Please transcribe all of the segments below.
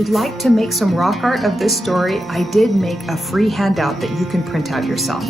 you'd like to make some rock art of this story, I did make a free handout that you can print out yourself.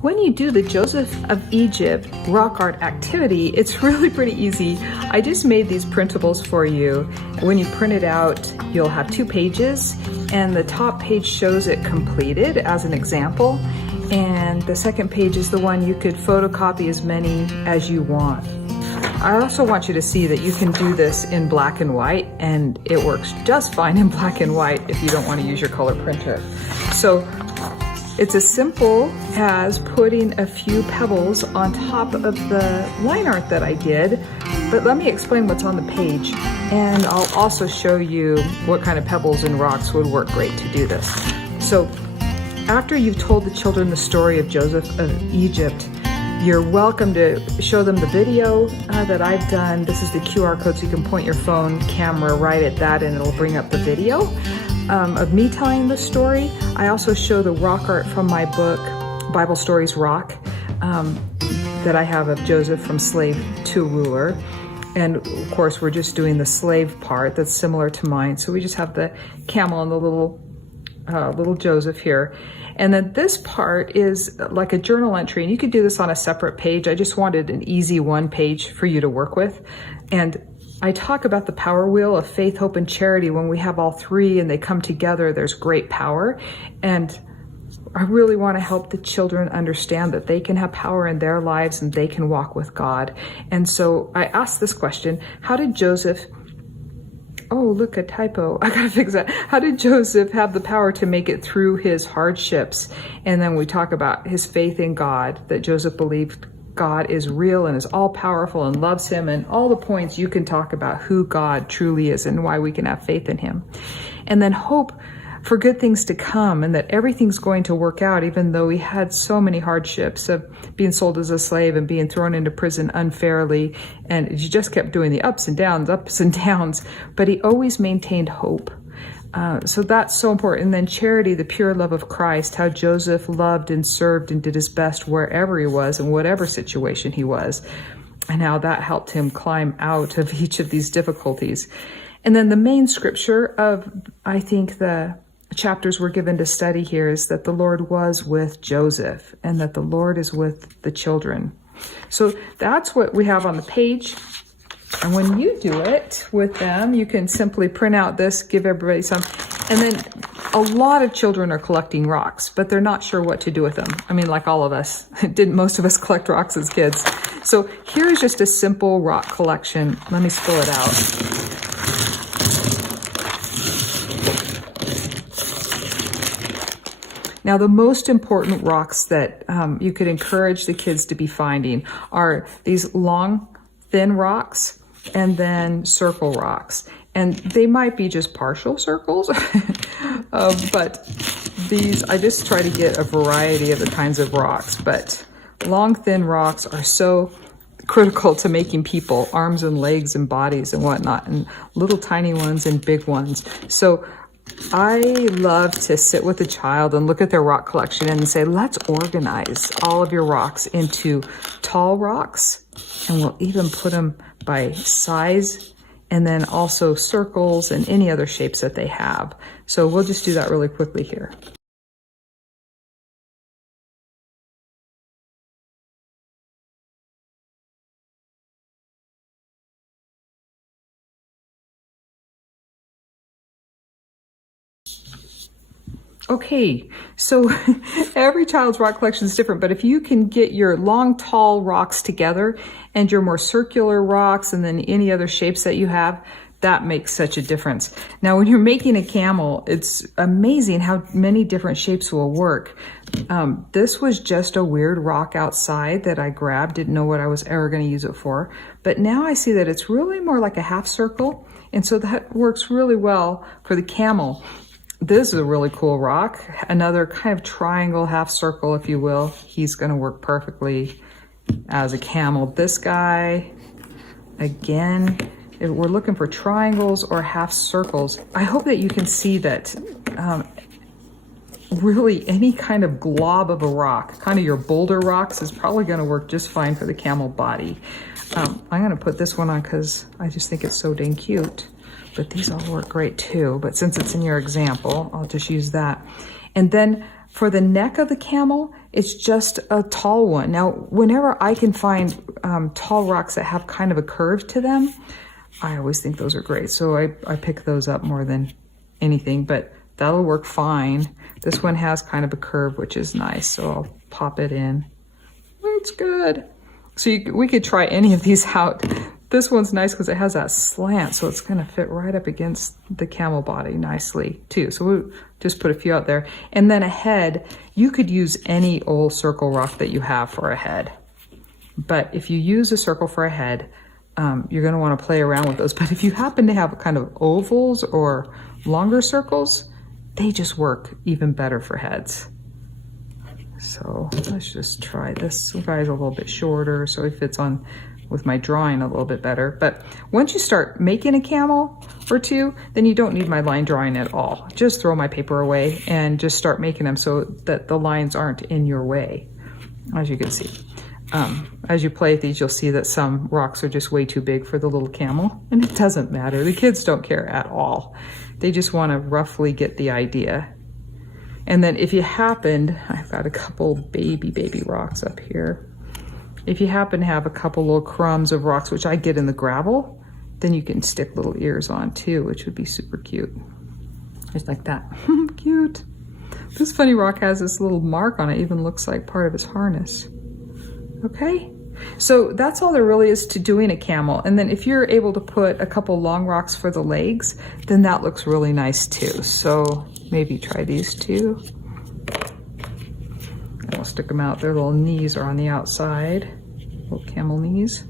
When you do the Joseph of Egypt rock art activity, it's really pretty easy. I just made these printables for you. When you print it out, you'll have 2 pages, and the top page shows it completed as an example, and the second page is the one you could photocopy as many as you want. I also want you to see that you can do this in black and white, and it works just fine in black and white if you don't want to use your color printer. So it's as simple as putting a few pebbles on top of the line art that I did, but let me explain what's on the page, and I'll also show you what kind of pebbles and rocks would work great to do this. So after you've told the children the story of Joseph of Egypt, you're welcome to show them the video that I've done. This is the QR code, so you can point your phone camera right at that and it'll bring up the video of me telling the story. I also show the rock art from my book, Bible Stories Rock, that I have of Joseph from slave to ruler. And of course, we're just doing the slave part that's similar to mine. So we just have the camel and the little Joseph here. And then this part is like a journal entry, and you could do this on a separate page. I just wanted an easy one page for you to work with. And I talk about the power wheel of faith, hope, and charity. When we have all 3 and they come together, there's great power. And I really want to help the children understand that they can have power in their lives and they can walk with God. And so I asked this question: how did Joseph, oh, look, a typo, I gotta fix that. How did Joseph have the power to make it through his hardships? And then we talk about his faith in God, that Joseph believed God is real and is all powerful and loves him, and all the points you can talk about who God truly is and why we can have faith in him. And then hope for good things to come, and that everything's going to work out, even though he had so many hardships of being sold as a slave and being thrown into prison unfairly. And he just kept doing the ups and downs, but he always maintained hope. So that's so important. And then charity, the pure love of Christ, how Joseph loved and served and did his best wherever he was, in whatever situation he was, and how that helped him climb out of each of these difficulties. And then the main scripture of, I think, the chapters we're given to study here is that the Lord was with Joseph and that the Lord is with the children. So that's what we have on the page. And when you do it with them, you can simply print out this, give everybody some. And then a lot of children are collecting rocks, but they're not sure what to do with them. I mean, like all of us. Didn't most of us collect rocks as kids? So here's just a simple rock collection. Let me spill it out. Now, the most important rocks that you could encourage the kids to be finding are these long, thin rocks and then circle rocks. And they might be just partial circles, but these, I just try to get a variety of the kinds of rocks. But long, thin rocks are so critical to making people, arms and legs and bodies and whatnot, and little tiny ones and big ones. So I love to sit with a child and look at their rock collection and say, let's organize all of your rocks into tall rocks, and we'll even put them by size, and then also circles and any other shapes that they have. So we'll just do that really quickly here. Okay, so every child's rock collection is different, but if you can get your long, tall rocks together and your more circular rocks and then any other shapes that you have, that makes such a difference. Now, when you're making a camel, it's amazing how many different shapes will work. This was just a weird rock outside that I grabbed, didn't know what I was ever going to use it for, but now I see that it's really more like a half circle, and so that works really well for the camel. This is a really cool rock, another kind of triangle, half circle, if you will. He's going to work perfectly as a camel. This guy, again, if we're looking for triangles or half circles. I hope that you can see that really any kind of glob of a rock, kind of your boulder rocks, is probably going to work just fine for the camel body. I'm going to put this one on because I just think it's so dang cute. But these all work great too. But since it's in your example, I'll just use that. And then for the neck of the camel, it's just a tall one. Now, whenever I can find tall rocks that have kind of a curve to them, I always think those are great. So I pick those up more than anything, but that'll work fine. This one has kind of a curve, which is nice. So I'll pop it in. It's good. So we could try any of these out. This one's nice because it has that slant, so it's going to fit right up against the camel body nicely too. So we'll just put a few out there. And then a head, you could use any old circle rock that you have for a head. But if you use a circle for a head, you're going to want to play around with those. But if you happen to have kind of ovals or longer circles, they just work even better for heads. So let's just try this. This guy's a little bit shorter, so he fits on with my drawing a little bit better. But once you start making a camel or two, then you don't need my line drawing at all. Just throw my paper away and just start making them so that the lines aren't in your way, as you can see. As you play with these, you'll see that some rocks are just way too big for the little camel, and it doesn't matter. The kids don't care at all. They just want to roughly get the idea. And then if you happened, I've got a couple baby rocks up here. If you happen to have a couple little crumbs of rocks, which I get in the gravel, then you can stick little ears on too, which would be super cute. Just like that. Cute. This funny rock has this little mark on it, even looks like part of his harness. Okay, so that's all there really is to doing a camel. And then if you're able to put a couple long rocks for the legs, then that looks really nice too. So maybe try these two. I'll stick them out. Their little knees are on the outside. Little camel knees.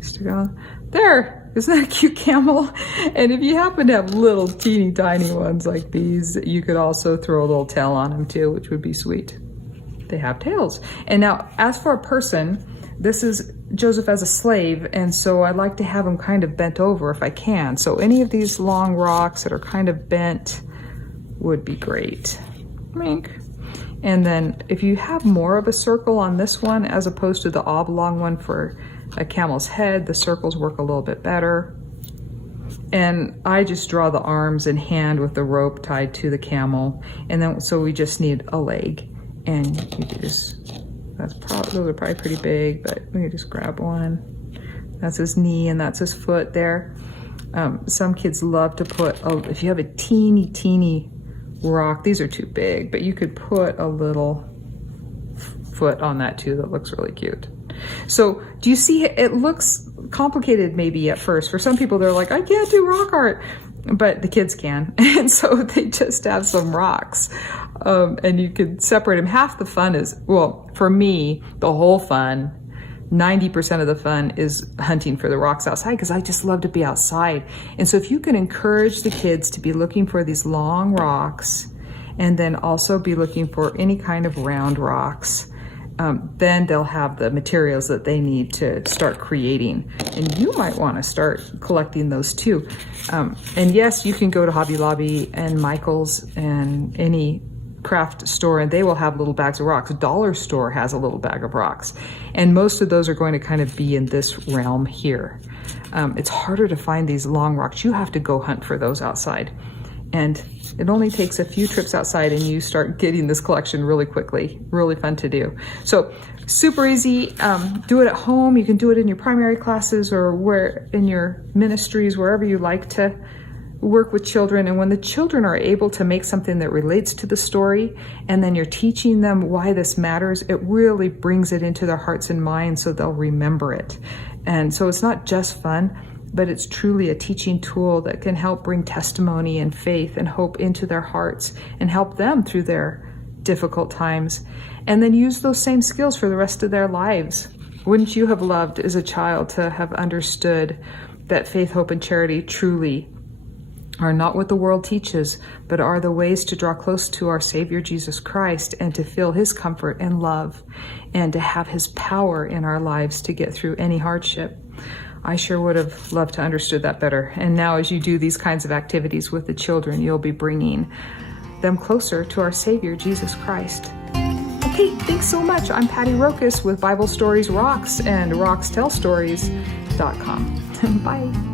Stick on. There! Isn't that a cute camel? And if you happen to have little teeny tiny ones like these, you could also throw a little tail on them too, which would be sweet. They have tails. And now, as for a person, this is Joseph as a slave, and so I like to have him kind of bent over if I can. So any of these long rocks that are kind of bent would be great. Mink. And then if you have more of a circle on this one as opposed to the oblong one for a camel's head, the circles work a little bit better. And I just draw the arms and hand with the rope tied to the camel. And then so we just need a leg. And you can just, those are probably pretty big, but we can just grab one. That's his knee and that's his foot there. Some kids love to put, if you have a teeny rock, these are too big, but you could put a little foot on that too. That looks really cute. So do you see, it looks complicated maybe at first. For some people, they're like, I can't do rock art, but the kids can. And so they just have some rocks. And you can separate them. Half the fun is, well, for me, the whole fun, 90% of the fun is hunting for the rocks outside, because I just love to be outside. And so if you can encourage the kids to be looking for these long rocks, and then also be looking for any kind of round rocks, then they'll have the materials that they need to start creating. And you might want to start collecting those too. And yes, you can go to Hobby Lobby and Michael's and any craft store, and they will have little bags of rocks. Dollar Store has a little bag of rocks, and most of those are going to kind of be in this realm here. It's harder to find these long rocks. You have to go hunt for those outside, and it only takes a few trips outside and you start getting this collection really quickly. Really fun to do. So super easy. Do it at home. You can do it in your primary classes or where in your ministries, wherever you like to work with children. And when the children are able to make something that relates to the story, and then you're teaching them why this matters, it really brings it into their hearts and minds so they'll remember it. And so it's not just fun, but it's truly a teaching tool that can help bring testimony and faith and hope into their hearts and help them through their difficult times. And then use those same skills for the rest of their lives. Wouldn't you have loved as a child to have understood that faith, hope, and charity truly are not what the world teaches, but are the ways to draw close to our Savior Jesus Christ and to feel his comfort and love and to have his power in our lives to get through any hardship? I sure would have loved to understood that better. And now as you do these kinds of activities with the children, you'll be bringing them closer to our Savior Jesus Christ. Okay, thanks so much. I'm Patti Rokus with Bible Stories Rocks and RocksTellStories.com. Bye.